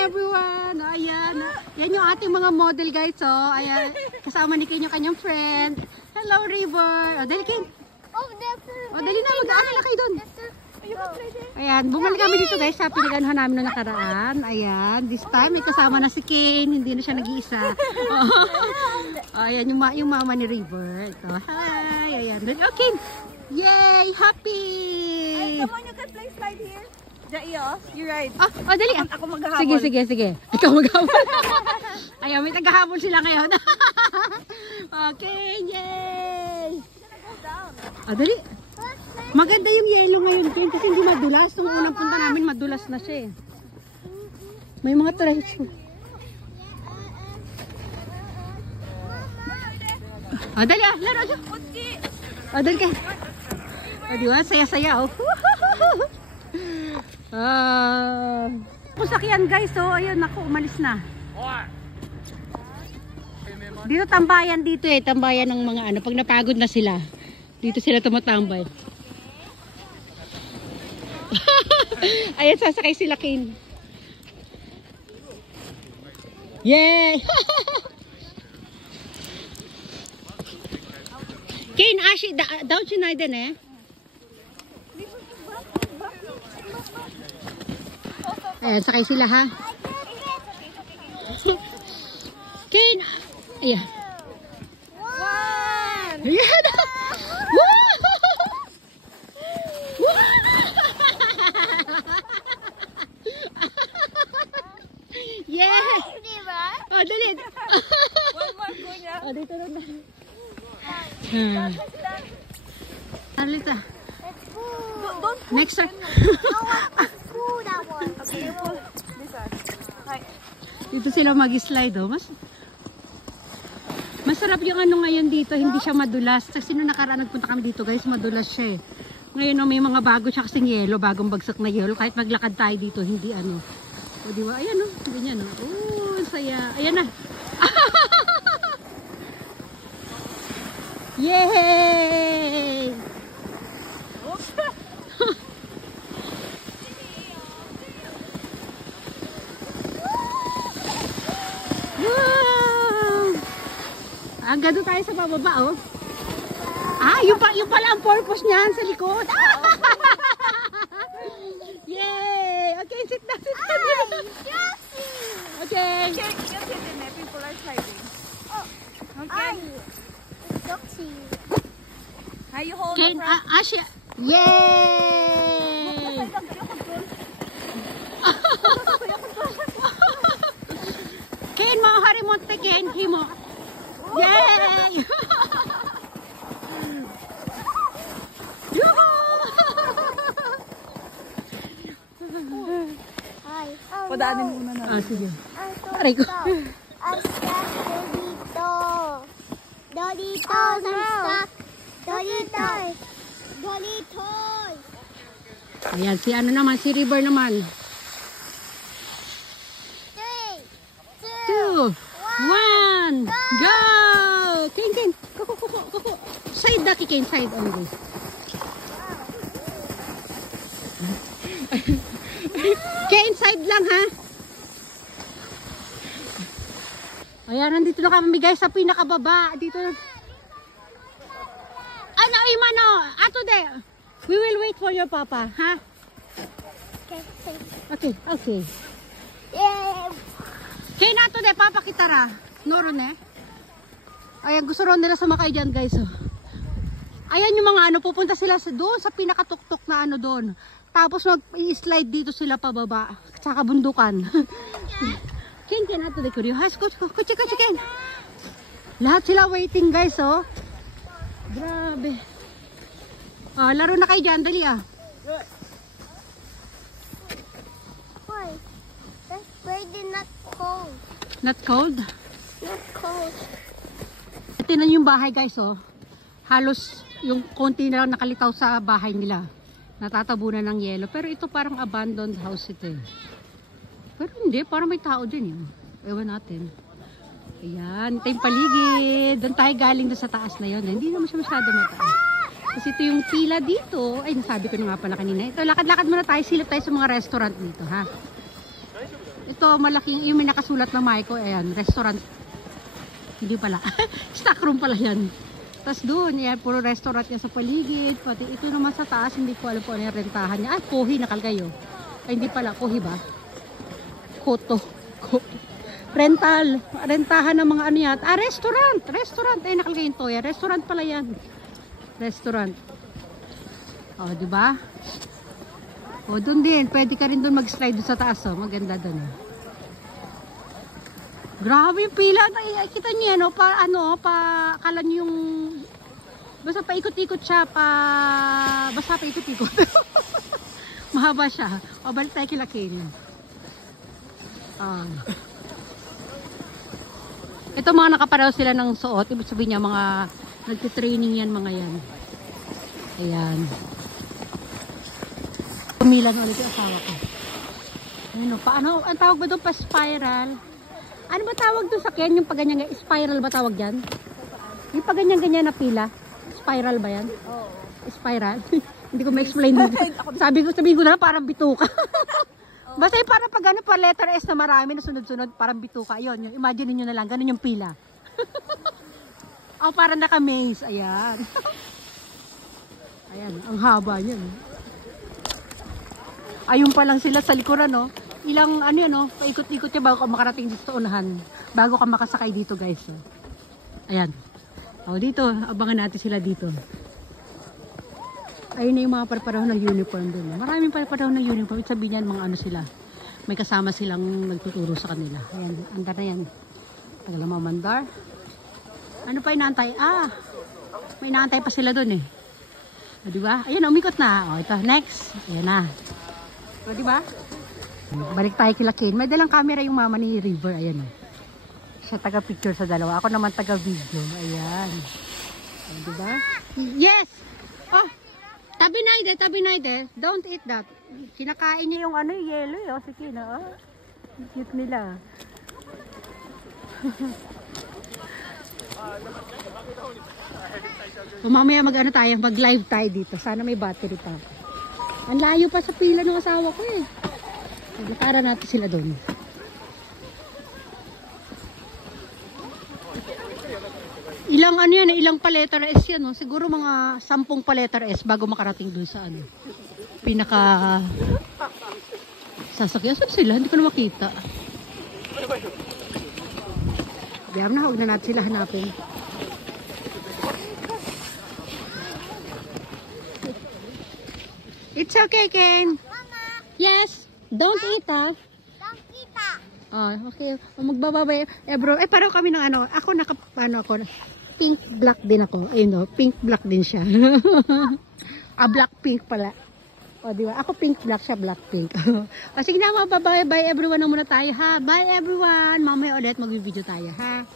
everyone! Ayan. Yan yung ating mga model guys. Oh. Ayan. Kasama ni Ken yung kanyang friend. Hello, River. O, dali Ken. O, dali na. Mag-aaral na kayo dun. Ayan. Bumalik kami dito guys sa pinaganuhan namin na nakaraan. Ayan. This time may kasama na si Ken. Hindi na siya nag-iisa. Ayan. Yung mama ni River. Ito. Hi. Ayan. Okay. Yay! Happy! Ay, come on, you can play slide here. You ride. Dali. Ako maghahabol. Sige. Ikaw maghahabol. Ayan, may tagahabol sila ngayon. Okay, yay! Dali. Maganda yung yellow ngayon dun kasi hindi madulas. Nung unang punta namin, madulas na siya eh. May mga treasure. Dali laro dyan. Dali ka. Diba? Saya-saya Pusakyan guys, ayun, naku, umalis na. Dito tambayan dito tambayan ng mga ano, pag napagod na sila. Dito sila tumatambay. Ayan, sasakay sila Ken. Yay! Ken, Ashi, daw sinayden eh. Ayan, sakay sila ha. Ken, ayan. Ayan. Yeah. Dali. One more, kuya. Dito rin na. Alita. Next time. Dito sila mag-slide Masarap yung ano ngayon dito, hindi siya madulas. Kasi nung nakaraan nagpunta kami dito guys, madulas siya eh. Ngayon may mga bago siya kasing yelo, bagong bagsak na yelo. Kahit maglakad tayo dito, hindi ano. O diba, ayan ganyan saya. Ayan na. Yay! Hanggang doon tayo sa bababa yung pala ang purpose niyan sa likod. Yay! Okay, sit down. Okay. You can sit in there, people are sliding. Okay. How you hold Ken, the front? Asya. Yay! Ken, maaari mo Ken, himo. Yay! Padaanin muna na. Sige. Aray ko. Ayan, si ano naman, si River naman. 3, 2, 1, go! Ken, kuku. Side daki Ken, side only. Ken, side lang ha. Ayan, nandito na kami guys sa pinakababa. Dito na. Ano, Imano? Ato de. We will wait for your papa, ha? Okay. Yeah. Ken, ato de, papa kita ra. Noron eh. Ayan, gusto ron nila sumakay dyan guys. Ayan yung mga ano, pupunta sila doon sa pinakatuktok na ano doon. Tapos mag-i-slide dito sila pababa. Tsaka bundukan. Ken, ato de kuryo. Kutsi, Ken. Lahat sila waiting guys, Grabe. Laro na kayo dyan, dali Why? That's pretty not cold. Not cold? Not cold. Tingnan yung bahay guys, halos yung konti na lang nakalitaw sa bahay nila. Natatabunan ng yelo. Pero ito parang abandoned house ito eh. Pero hindi, parang may tao din yun. Ewan natin. Ayan, ito yung paligid. Doon tayo galing doon sa taas na yun. Hindi naman siya masyado mataas. Kasi ito yung pila dito. Ay, nasabi ko na nga pala kanina. Ito, lakad-lakad muna tayo. Silip tayo sa mga restaurant dito, ha? Ito, malaking, yung may nakasulat na Maiko, ayan, restaurant. Hindi pala. Stock room pala yan. Tapos doon, yan, puro restaurant yan sa paligid. Pati ito naman sa taas, hindi ko alam po ano yung rentahan niya. Ah, Kohi nakalagay oh. Ay, hindi pala, Kohi ba? Koto. Rental. Rentahan ng mga ano yan. Ah, restaurant. Restaurant. Ay, nakalagay yung Toya. Restaurant pala yan. Restaurant. Oh, di ba? Oh, doon din. Pwede ka rin doon mag-slide doon sa taas. Oh. Maganda doon. Oh. Grabe yung pila. Ay, kita niyo yan. Oh, kala niyo yung... Basta paikot-ikot siya. Basta paikot-ikot. Mahaba siya. O, balik tayo kila Kane. Ito mga nakapareho sila ng suot. Ibig sabihin niya mga nagtitraining yan mga yan. Ayan. Pumilan ulit yung asawa ko. Ayun o. Paano? Ang tawag ba doon? Pa-spiral? Ano ba tawag doon sa Ken? Yung pagganyan, spiral ba tawag yan? Yung pagganyan-ganyan na pila? Spiral ba yan? Oo. Spiral? Hindi ko ma-explain dito. Sabi ko na parang bituka. Basta yung parang pag ano, pa letter S na marami na sunod-sunod, parang bituka. Ayun, yun. Imagine niyo na lang, ganun yung pila. Oh, parang naka-maze. Ayan. Ayan, ang haba niyan. Ayun pa lang sila sa likuran, no? Ilang, ano yan, no? Paikot-ikot niya bago ka makarating dito sa unahan. Bago ka makasakay dito, guys. So. Ayan. O, dito. Abangan natin sila dito. Ayun na yung mga paraparaw ng uniform doon. Maraming paraparaw ng uniform. Sabihin niyan, mga ano sila. May kasama silang nagtuturo sa kanila. Ayan, andar na yan. Tagal mamandar. Ano pa inaantay? Ah, may inaantay pa sila doon eh. O, diba? Ayan, umikot na. O, ito, next. Ayan na. O, diba? Balik tayo kila Kane. May dalang camera yung mama ni River. Ayan. Siya taga-picture sa dalawa. Ako naman taga-video. Ayan. O, diba? Yes! Oh! Tabi na ide. Don't eat that. Kinakain niya yung ano, yellow. Oh, si Kina. Oh. Cute nila. Mamaya mag-ano tayo, mag-live tayo dito. Sana may battery pa. Ang layo pa sa pila ng asawa ko eh. Nagtara natin sila doon. Ilang ano yan, ilang paleta S yan, no? Siguro mga 10 paleta S bago makarating doon sa ano. Pinaka sasakyan. Saan sila? Hindi ko na makita. Diyan na, huwag na natin sila hanapin. It's okay, Ken. Mama, Yes. Don't eat, ha? don't eat that. Oh, okay. Magbababay. Bro, parang kami ng ano. Ako ako. Pink black din ako. Ayun, no? Pink black din siya. Black pink pala. O, di ba? Ako pink black, siya black pink. O, sige na, bye everyone na muna tayo, ha? Bye everyone. Mamaya ulit mag-video tayo, ha?